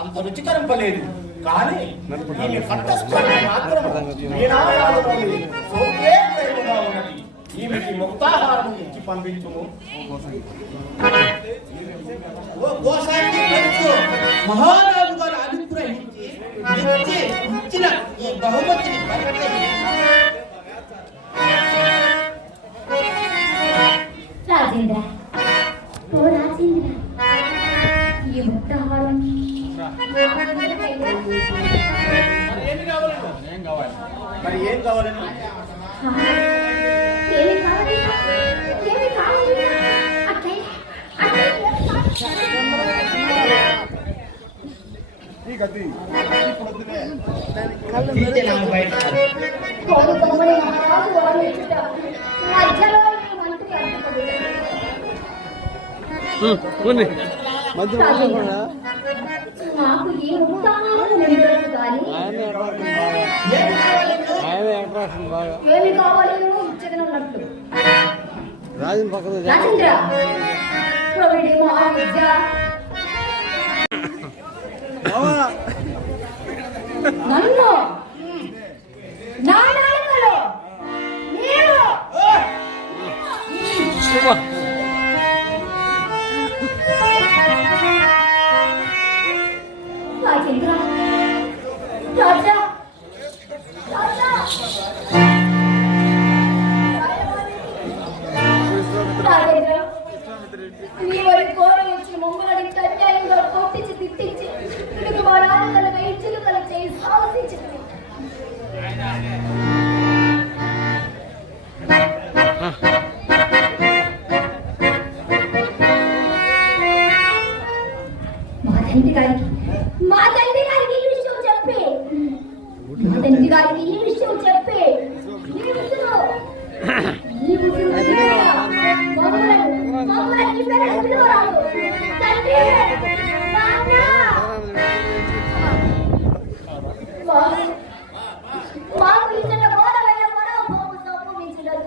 అంత రుచికరింపలేదు. కానీ ఈమె కంఠస్వరం మాత్రం కానీ నుండి ఉన్నది. ఈమెకి ముక్తాహారం ఇచ్చి పంపించుము. మహారాజు గారు అనుగ్రహించి ఇచ్చిన ఈ బహుమతిని రాజేంద్ర. ఓ రాజేంద్ర. ఈ ముక్తహారం మరి ఏం కావాలని మధ్యలో కానీ. ఏమి కావాలి రాజన్ పక్కన రాజేంద్ర ప్రొవిడి మహావిద్య. నన్ను నా నాలుకలో నేను తండ్రి గారికి మా తండ్రి గారికి ఈ విషయం చెప్పి మా తండ్రి గారికి ఈ విషయం చెప్పి మాకు ఇచ్చిన గౌరవ మరో సంభవించినది